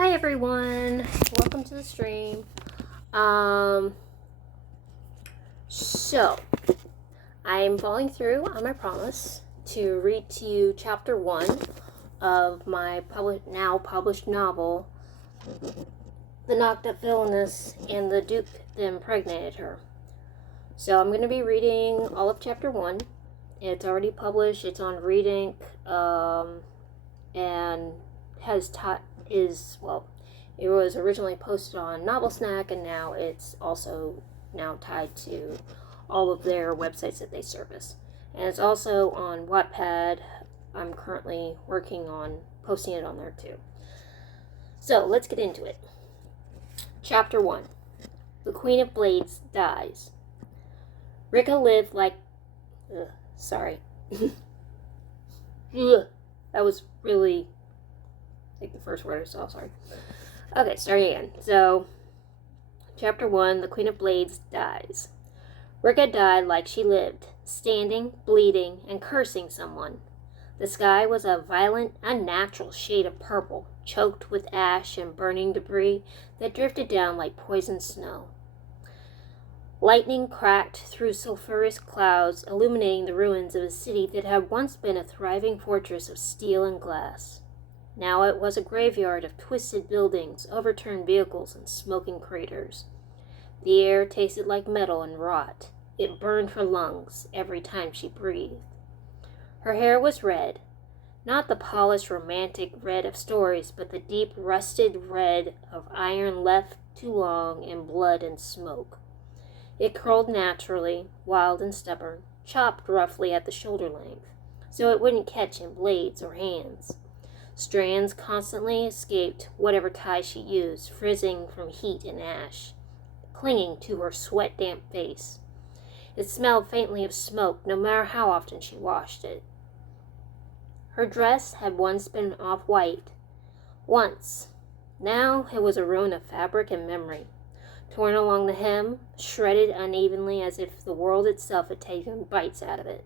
Hi everyone, welcome to the stream. So I am following through on my promise to read to you chapter 1 of my now published novel, The Knocked Up Villainess and the Duke That Impregnated Her. So I'm going to be reading all of chapter 1. It's already published, it's on Readink, and it was originally posted on Novel Snack, and now it's also tied to all of their websites that they service. And it's also on Wattpad. I'm currently working on posting it on there too. So let's get into it. Chapter 1. The Queen of Blades dies. Rika lived like... sorry. That was really... like the first word I saw, sorry. Okay, starting again. So, chapter 1, the Queen of Blades dies. Rika died like she lived, standing, bleeding, and cursing someone. The sky was a violent, unnatural shade of purple, choked with ash and burning debris that drifted down like poisoned snow. Lightning cracked through sulphurous clouds, illuminating the ruins of a city that had once been a thriving fortress of steel and glass. Now it was a graveyard of twisted buildings, overturned vehicles, and smoking craters. The air tasted like metal and rot. It burned her lungs every time she breathed. Her hair was red, not the polished romantic red of stories, but the deep rusted red of iron left too long in blood and smoke. It curled naturally, wild and stubborn, chopped roughly at the shoulder length, so it wouldn't catch in blades or hands. Strands constantly escaped whatever tie she used, frizzing from heat and ash, clinging to her sweat-damp face. It smelled faintly of smoke, no matter how often she washed it. Her dress had once been off-white. Once. Now it was a ruin of fabric and memory. Torn along the hem, shredded unevenly as if the world itself had taken bites out of it.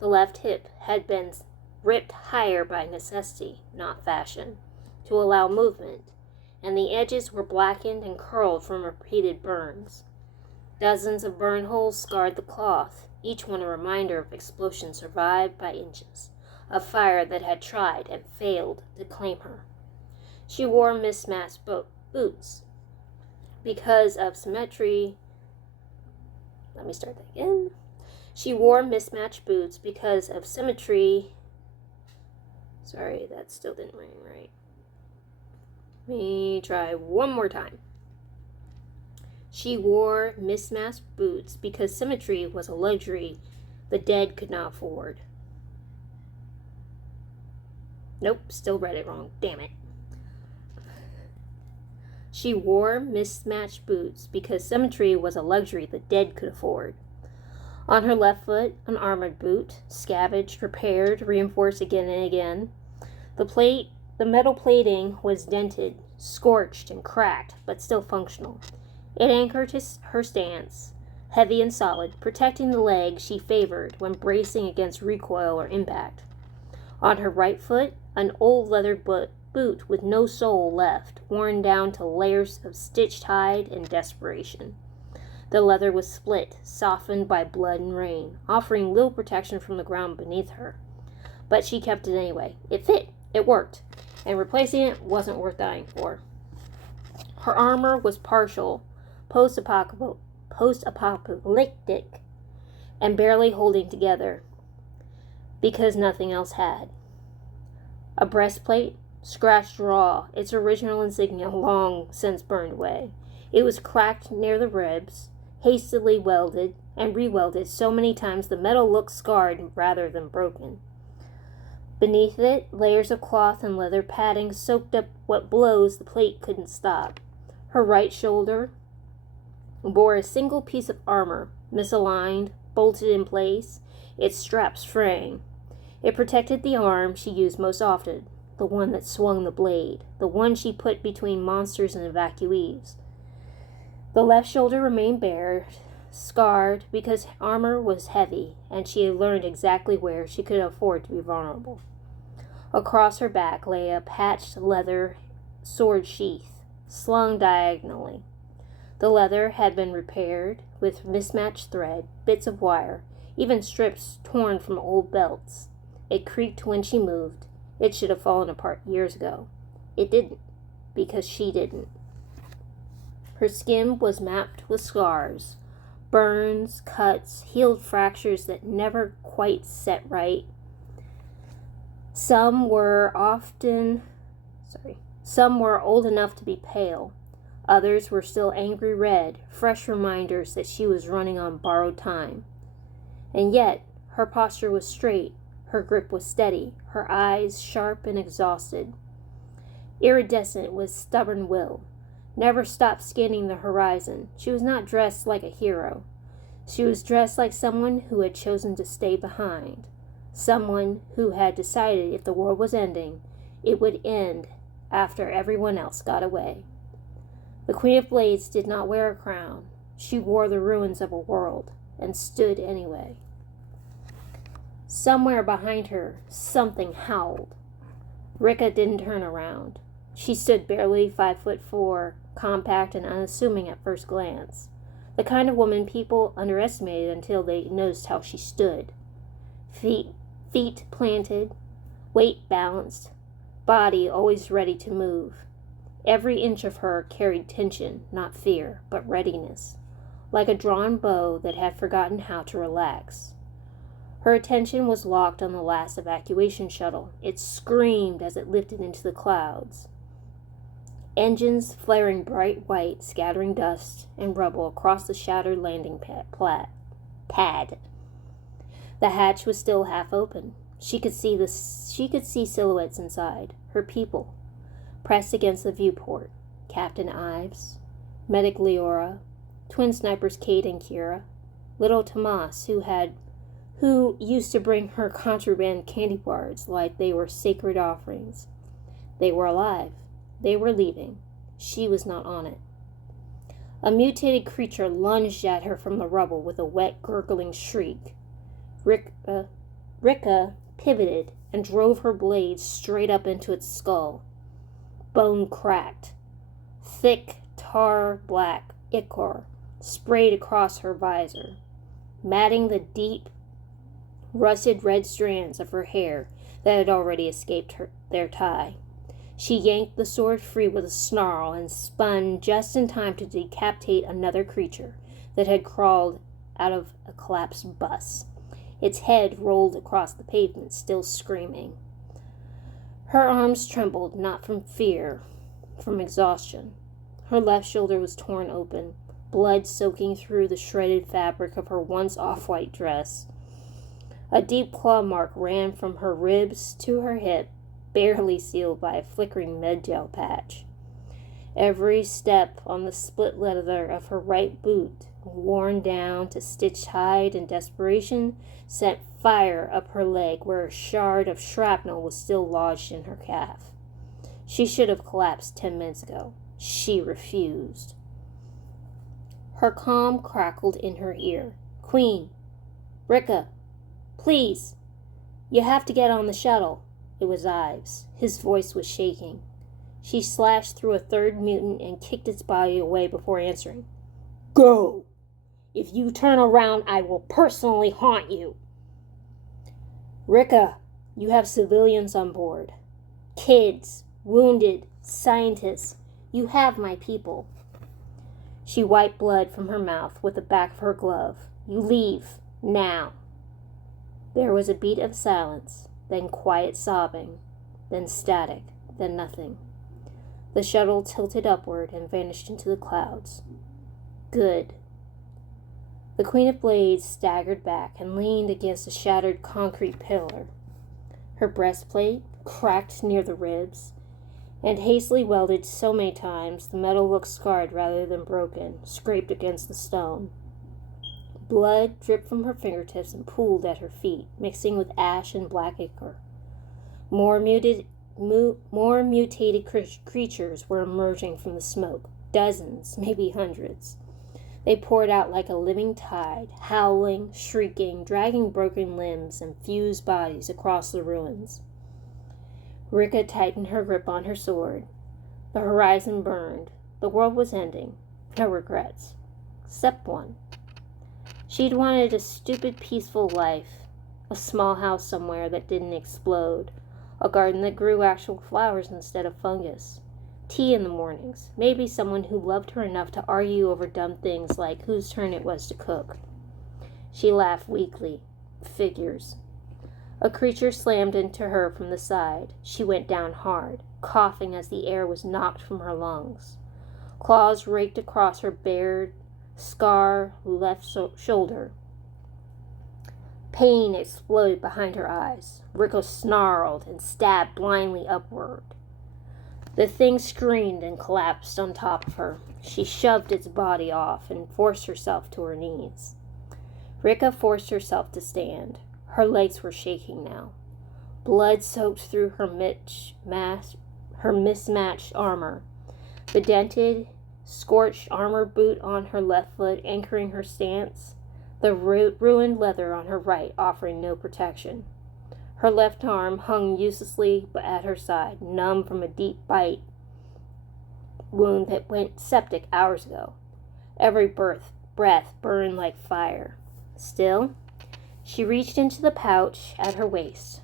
The left hip had been ripped higher by necessity, not fashion, to allow movement, and the edges were blackened and curled from repeated burns. Dozens of burn holes scarred the cloth, each one a reminder of explosion survived by inches, of fire that had tried and failed to claim her. She wore mismatched boots. Because of symmetry... Let me start that again. She wore mismatched boots because of symmetry... Sorry, that still didn't ring right. Let me try one more time. She wore mismatched boots because symmetry was a luxury the dead could not afford. Nope, still read it wrong. Damn it. She wore mismatched boots because symmetry was a luxury the dead could afford. On her left foot, an armored boot, scavenged, repaired, reinforced again and again. The metal plating was dented, scorched, and cracked, but still functional. It anchored her stance, heavy and solid, protecting the leg she favored when bracing against recoil or impact. On her right foot, an old leather boot with no sole left, worn down to layers of stitched hide and desperation. The leather was split, softened by blood and rain, offering little protection from the ground beneath her. But she kept it anyway. It fit. It worked. And replacing it wasn't worth dying for. Her armor was partial, post-apocalyptic, and barely holding together, because nothing else had. A breastplate, scratched raw, its original insignia long since burned away. It was cracked near the ribs, hastily welded and rewelded so many times the metal looked scarred rather than broken. Beneath it, layers of cloth and leather padding soaked up what blows the plate couldn't stop. Her right shoulder bore a single piece of armor, misaligned, bolted in place, its straps fraying. It protected the arm she used most often, the one that swung the blade, the one she put between monsters and evacuees. The left shoulder remained bare, scarred, because armor was heavy, and she had learned exactly where she could afford to be vulnerable. Across her back lay a patched leather sword sheath, slung diagonally. The leather had been repaired with mismatched thread, bits of wire, even strips torn from old belts. It creaked when she moved. It should have fallen apart years ago. It didn't, because she didn't. Her skin was mapped with scars, burns, cuts, healed fractures that never quite set right. Some were old enough to be pale. Others were still angry red, fresh reminders that she was running on borrowed time. And yet, her posture was straight, her grip was steady, her eyes sharp and exhausted. Iridescent with stubborn will, never stopped scanning the horizon. She was not dressed like a hero. She was dressed like someone who had chosen to stay behind. Someone who had decided if the world was ending, it would end after everyone else got away. The Queen of Blades did not wear a crown. She wore the ruins of a world, and stood anyway. Somewhere behind her, something howled. Rika didn't turn around. She stood barely 5'4", compact and unassuming at first glance. The kind of woman people underestimated until they noticed how she stood. Feet planted, weight balanced, body always ready to move. Every inch of her carried tension, not fear, but readiness, like a drawn bow that had forgotten how to relax. Her attention was locked on the last evacuation shuttle. It screamed as it lifted into the clouds. Engines flaring bright white, scattering dust and rubble across the shattered landing pad. The hatch was still half open. She could see silhouettes inside, her people, pressed against the viewport. Captain Ives, Medic Leora, twin snipers Kate and Kira, little Tomas, who used to bring her contraband candy bars like they were sacred offerings. They were alive. They were leaving. She was not on it. A mutated creature lunged at her from the rubble with a wet, gurgling shriek. Rika pivoted and drove her blade straight up into its skull. Bone cracked. Thick, tar-black ichor sprayed across her visor, matting the deep, rusted red strands of her hair that had already escaped their tie. She yanked the sword free with a snarl and spun just in time to decapitate another creature that had crawled out of a collapsed bus. Its head rolled across the pavement, still screaming. Her arms trembled, not from fear, from exhaustion. Her left shoulder was torn open, blood soaking through the shredded fabric of her once off-white dress. A deep claw mark ran from her ribs to her hip, barely sealed by a flickering med-gel patch. Every step on the split leather of her right boot, worn down to stitched hide in desperation, sent fire up her leg where a shard of shrapnel was still lodged in her calf. She should have collapsed 10 minutes ago. She refused. Her calm crackled in her ear. "Queen, Rika, please, you have to get on the shuttle." It was Ives. His voice was shaking. She slashed through a third mutant and kicked its body away before answering. "Go! If you turn around, I will personally haunt you." "Rika, you have civilians on board. Kids, wounded, scientists. You have my people." She wiped blood from her mouth with the back of her glove. "You leave, now." There was a beat of silence, then quiet sobbing, then static, then nothing. The shuttle tilted upward and vanished into the clouds. Good. The Queen of Blades staggered back and leaned against a shattered concrete pillar. Her breastplate cracked near the ribs, and hastily welded so many times the metal looked scarred rather than broken, scraped against the stone. Blood dripped from her fingertips and pooled at her feet, mixing with ash and black ichor. More mutated creatures were emerging from the smoke, dozens, maybe hundreds. They poured out like a living tide, howling, shrieking, dragging broken limbs and fused bodies across the ruins. Rika tightened her grip on her sword. The horizon burned. The world was ending. No regrets. Except one. She'd wanted a stupid, peaceful life. A small house somewhere that didn't explode. A garden that grew actual flowers instead of fungus. Tea in the mornings. Maybe someone who loved her enough to argue over dumb things like whose turn it was to cook. She laughed weakly. Figures. A creature slammed into her from the side. She went down hard, coughing as the air was knocked from her lungs. Claws raked across her bare, scar left shoulder. Pain exploded behind her eyes. Rico snarled and stabbed blindly upward. The thing screamed and collapsed on top of her. She shoved its body off and forced herself to her knees. Rika forced herself to stand. Her legs were shaking now. Blood soaked through her mismatched armor. The dented, scorched armor boot on her left foot anchoring her stance. The ruined leather on her right offering no protection. Her left arm hung uselessly at her side, numb from a deep bite wound that went septic hours ago. Every breath burned like fire. Still, she reached into the pouch at her waist.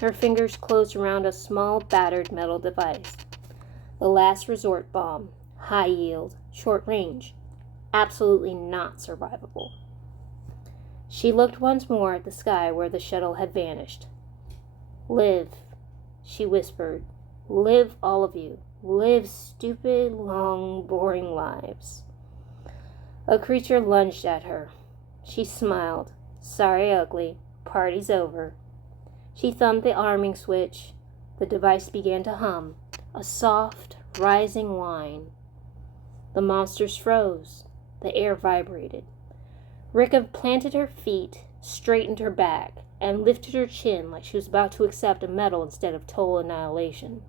Her fingers closed around a small, battered metal device. The last resort bomb. High yield, short range. Absolutely not survivable. She looked once more at the sky where the shuttle had vanished. Live, she whispered. Live, all of you. Live stupid, long, boring lives. A creature lunged at her. She smiled. Sorry, ugly. Party's over. She thumbed the arming switch. The device began to hum, a soft, rising whine. The monsters froze. The air vibrated. Rika planted her feet, straightened her back, and lifted her chin like she was about to accept a medal instead of total annihilation.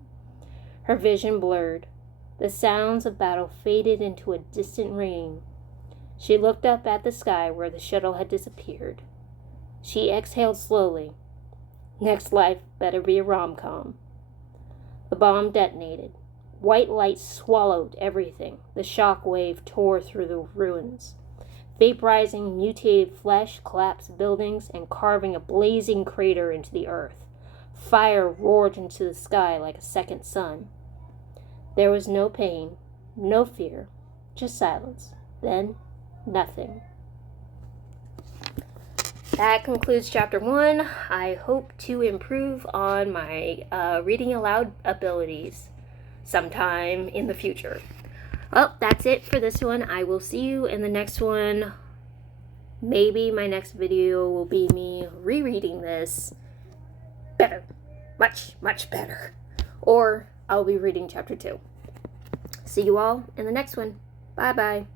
Her vision blurred. The sounds of battle faded into a distant ringing. She looked up at the sky where the shuttle had disappeared. She exhaled slowly. Next life better be a rom-com. The bomb detonated. White light swallowed everything. The shock wave tore through the ruins. Vaporizing mutated flesh collapsed buildings and carving a blazing crater into the earth. Fire roared into the sky like a second sun. There was no pain, no fear, just silence. Then, nothing. That concludes chapter 1. I hope to improve on my reading aloud abilities sometime in the future. Well, that's it for this one. I will see you in the next one. Maybe my next video will be me rereading this better. Much, much better. Or I'll be reading chapter 2. See you all in the next one. Bye-bye.